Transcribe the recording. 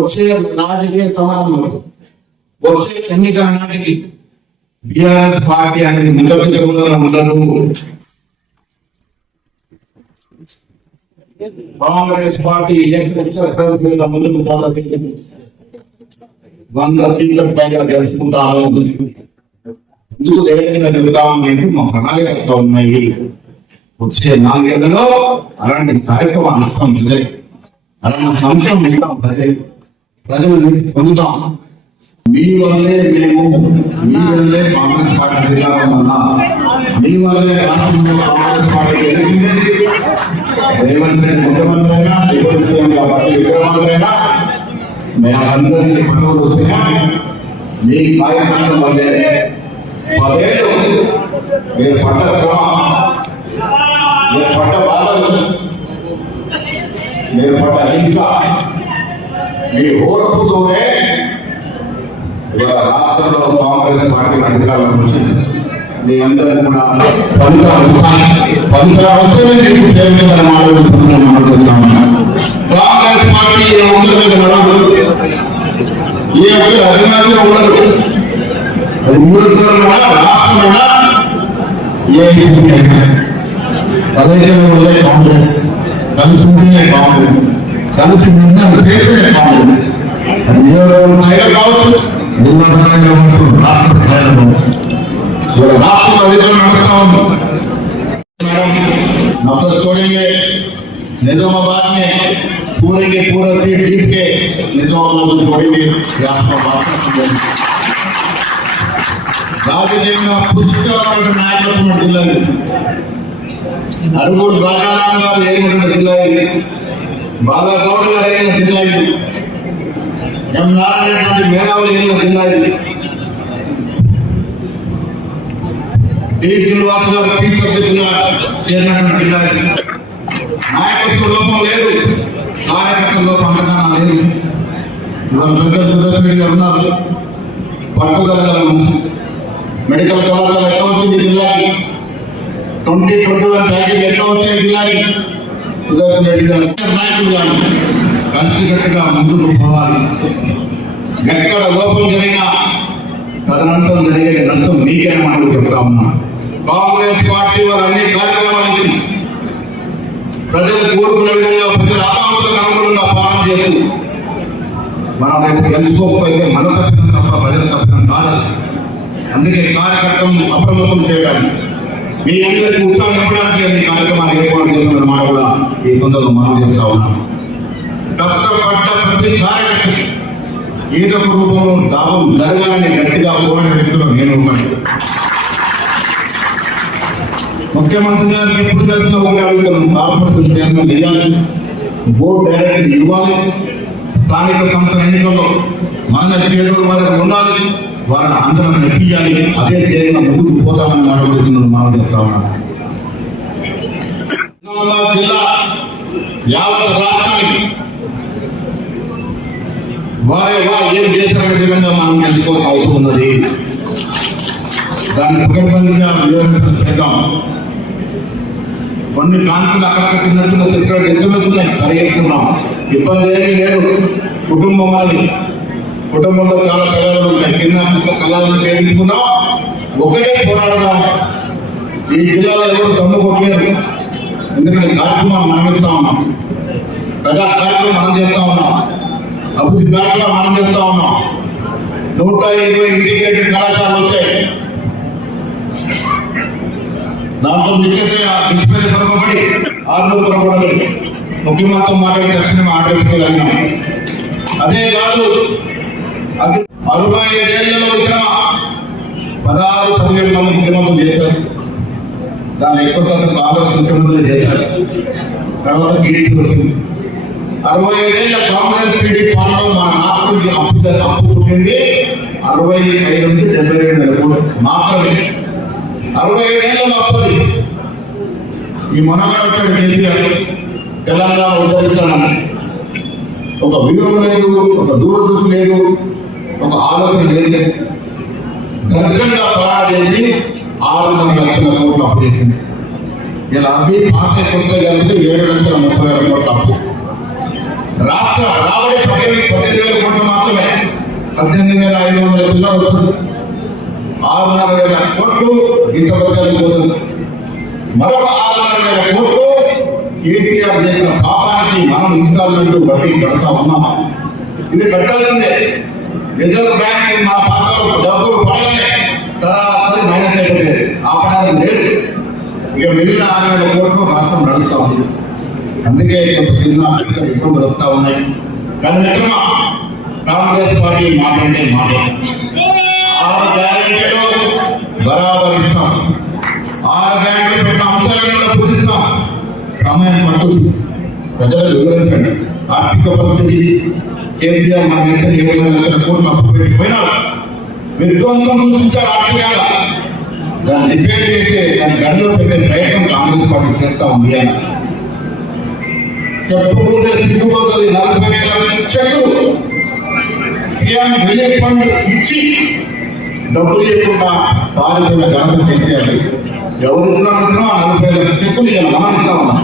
వచ్చే రాజకీయ సమయంలో వచ్చే ఎన్నికల నాటికి బిఆర్ఎస్ పార్టీ అనేది ముందస్తులో ఉండదు కాంగ్రెస్ పార్టీ ఎక్కడ ముందుకు పోతుంది. వంద సీట్ల పైగా గెలుచుకుంటాను ఎందుకు ధైర్యంగా చెబుతామనేది మా ప్రణాళికలతో ఉన్నాయి. వచ్చే నాలుగేళ్ళలో అలాంటి కార్యక్రమం ఇస్తాం అలాంటి సంశయం ఇస్తాం ప్రజలు ప్రజలు పొందుతాం మీ వల్లే మేము మీ వల్లే కాంగ్రెస్ పార్టీ అధికారం వల్ల మీ వల్లే రాష్ట్రంలో కాంగ్రెస్ పార్టీ గెలిచింది రేవంత్ రెడ్డి ముఖ్యమంత్రి అయినా డిప్యూటీ సీఎం కాబట్టి ముఖ్యమంత్రి అయినా మేమందరికీ పదవులు వచ్చినా మీ కార్యక్రమం వల్లే పదేళ్ళు మీరు పడ్డ శ్రమ మీరు పడ్డ బాధలు మీరు పడ్డ హింస మీ ఓర్పుతోనే ఇవాళ రాష్ట్రంలో కాంగ్రెస్ పార్టీ అధికారంలో వచ్చింది మీ అందరూ కూడా పంత పంత వస్తేనే మీకు ప్రేమించిన మాట్లాడుతున్నాం మాట్లాడుతున్నాం కాంగ్రెస్ పార్టీ ఏ ఒక్కరి మీద నడవదు ఏ ఒక్కరి అధికారంలో ఉండదు అది మూడు రాష్ట్రంలో ఏఐసిసి పదహైదు కాంగ్రెస్ కలిసి ఉంటేనే కాంగ్రెస్ కలిసి నిర్ణయం చేస్తేనే కాంగ్రెస్ అది ఏ రోజు స్థాయిలో కావచ్చు జిల్లా స్థాయిలో కావచ్చు రాష్ట్ర స్థాయిలో కావచ్చు ఇవాళ రాష్ట్రంలో అధికారం నడుస్తా ఉంది नफरत छोड़ेंगे निजामाबाद में पूरे के पूरा सीट जीत के निजामाबाद को छोड़ेंगे ये आपका वापस करेंगे। రాజకీయంగా పుష్కరమైన నాయకత్వం జిల్లా ఇది అరుగురు రాజారాం గారు ఏలిన జిల్లా ఇది బాగా గౌడ్ గారు ఏలిన జిల్లా ఇది ఎం నారాయణ మేధావులు అయిన జిల్లా ఇది డి. శ్రీనివాస్ గారు పీస్ అధ్యక్షులుగా చేరినటువంటి జిల్లా ఇది నాయకత్వ లోపం లేదు. నాయకత్వంలో లోపం లేదు. మన పెద్ద సుదర్శన్ గారు ఉన్నారు. పట్టుదల మనిషి మెడికల్ కళాశాల ఎట్లా వచ్చింది జిల్లాకి? ట్వంటీ ట్వంటీ వన్ ప్యాకేజ్ ఎట్లా వచ్చింది జిల్లాకి? సుదర్శన్ రెడ్డి గారు నాయకులు గారు కలిసికట్టుగా ముందుకు పోవాలి. ఎక్కడ లోపం జరిగినా తదనంతరం జరిగే నష్టం మీకే మనం చెప్తా ఉన్నా. కాంగ్రెస్ పార్టీ వారు అన్ని కార్యక్రమాలు ప్రజలు కోరుకున్న విధంగా ప్రజల ఆకాంక్షలకు అనుగుణంగా పాలన చేస్తూ మనం రేపు తెలుసుకోకపోతే మన తప్పిన తప్ప ప్రజల తప్పిన కాదు. అందుకే కార్యకర్తలను అప్రమత్తం చేయడానికి మీ అందరికీ ఉత్సాహం ఇవ్వడానికి ఈ కార్యక్రమాన్ని ఏర్పాటు చేస్తున్న మాట కూడా ఈ సందర్భంలో మనం చేస్తా ఉన్నాం. కష్టపడ్డ ప్రతి కార్యకర్తకి ఏదో ఒక రూపంలో దావం జరగాలని గట్టిగా పోయిన వ్యక్తులు నేను ఉన్నాను. ముఖ్యమంత్రి గారికి ఎప్పుడు తెలిసిన ఒకటి అడుగుతాను కార్పొరేషన్ చైర్మన్ వేయాలి బోర్డు డైరెక్టర్ ఇవ్వాలి. స్థానిక సంస్థల ఎన్నికల్లో మన చేతుల వారికి ఉండాలి. వారిని అందరం నెప్పియాలి అదే ధైర్యంగా ముందుకు పోతామని మాట్లాడుతున్నాను మనం చెప్తా ఉన్నాను జిల్లా యావత్ రాష్ట్రానికి వారే వారు ఏం చేశారనే విధంగా మనం తెలుసుకోవాల్సిన అవసరం ఉన్నది. దాన్ని పకడ్బందీగా వివరించడం చేద్దాం కొన్ని కాన్సులు అక్కడక్కడ చిన్న చిన్న చిత్ర డిస్టర్బెన్స్ ఉన్నాయి పరిగెత్తున్నాం ఇబ్బంది ఏమీ లేదు. కుటుంబం అది. కుటుంబంలో చాలా కళలు ఉన్నాయి చిన్న చిన్న కళలను చేయించుకున్నాం ఒకటే పోరాడదాం ఈ జిల్లాలో ఎవరు తమ్ము కొట్టలేరు. ఎందుకంటే కార్యక్రమాలు మనం ఇస్తా ఉన్నాం. ప్రజా కార్యక్రమం మనం చేస్తా ఉన్నాం. అభివృద్ధి కార్యక్రమాలు మనం చేస్తా ఉన్నాం. నూట ఇరవై ఇంటిగ్రేటెడ్ కళాశాలలు వచ్చాయి. దాంట్లో నిశ్చయ డిస్ప్లే కొరపబడి ఆరునూరు కొరపడి ముఖ్యమంత్రి మాట్లాడి దర్శనం ఆటోగలిగినాం అదే కాదు అరవై ఐదేళ్ళలో విక్రమ పదహారు పదిహేడు మంది ముఖ్యమంత్రులు చేశారు. దాన్ని ఎక్కువ శాతం కాంగ్రెస్ ముఖ్యమంత్రులు చేశారు. తర్వాత టీడీపీ వచ్చింది. అరవై ఐదేళ్ళ కాంగ్రెస్ టీడీపీ పాలన మన రాష్ట్రం అప్పు అప్పు పుట్టింది. అరవై ఐదు నుంచి డెబ్బై రెండు నెలలు కోట్లు మాత్రమే. అరవై ఐదేళ్ళలో అప్పది ఈ మొనగాడు కేసీఆర్ తెలంగాణ ఉద్ధరిస్తానని. ఒక వ్యూహం లేదు ఒక దూరదృష్టి లేదు ఒక ఆలోచన లేదు దరిద్రంగా పోరాట చేసి ఆరున్నర లక్షల కోట్లు అప్పు చేసింది. ఇలా అవి పాత కొత్త కలిపి ఏడు లక్షల ముప్పై ఆరు కోట్ల అప్పు. రాష్ట్ర రాబడి పద్దెనిమిది పద్దెనిమిది వేల కోట్లు మాత్రమే. పద్దెనిమిది వేల ఐదు వందల పిల్లలు వస్తుంది. ఆరున్నర వేల కోట్లు ఇంత గీతపత్రాలు పోతుంది. మరొక ఆరున్నర వేల కోట్లు కేసీఆర్ చేసిన పాపానికి మనం ఇన్స్టాల్మెంట్ వడ్డీ కడతా ఉన్నాం ఇది కట్టాల్సిందే. రిజర్వ్ బ్యాంక్ మా పాత్ర డబ్బులు పడగానే సరాసరి మైనస్ అయిపోయింది ఆపడానికి లేదు. ఇక మిగిలిన ఆరు వేల కోట్లు రాష్ట్రం నడుస్తూ ఉంది. అందుకే కొంత చిన్న ఇబ్బందులు వస్తూ ఉన్నాయి. కానీ నిజమా కాంగ్రెస్ పార్టీ మాట్లాడే మాట. ఆరు గ్యారెంటీలో బరాబర్ ఇస్తాం ఆరు గ్యారెంటీలు పెట్టిన అంశాలను పూజిస్తాం. సమయం పట్టుద్ది ప్రజలు వివరించండి. ఆర్థిక పరిస్థితి. కేసీఆర్ మన ఎంత ఏడు వేల లక్షల కోట్లు అప్పు పెట్టిపోయినారు విధ్వంసం సూచించారు ఆర్థికంగా దాన్ని రిపేర్ చేసే దాన్ని గడిలో పెట్టే ప్రయత్నం కాంగ్రెస్ పార్టీ చేస్తా ఉంది అని. చెప్పుకుంటే సిగ్గుపోతుంది నలభై వేల చెక్కులు. సీఎం రిలీఫ్ ఫండ్ ఇచ్చి డబ్బులు ఇవ్వకుండా పారిపోయిన ఘనత చేసేయాలి ఎవరు ఇస్తున్నారు నలభై వేల చెక్కులు ఇక మనం ఇస్తా ఉన్నాం.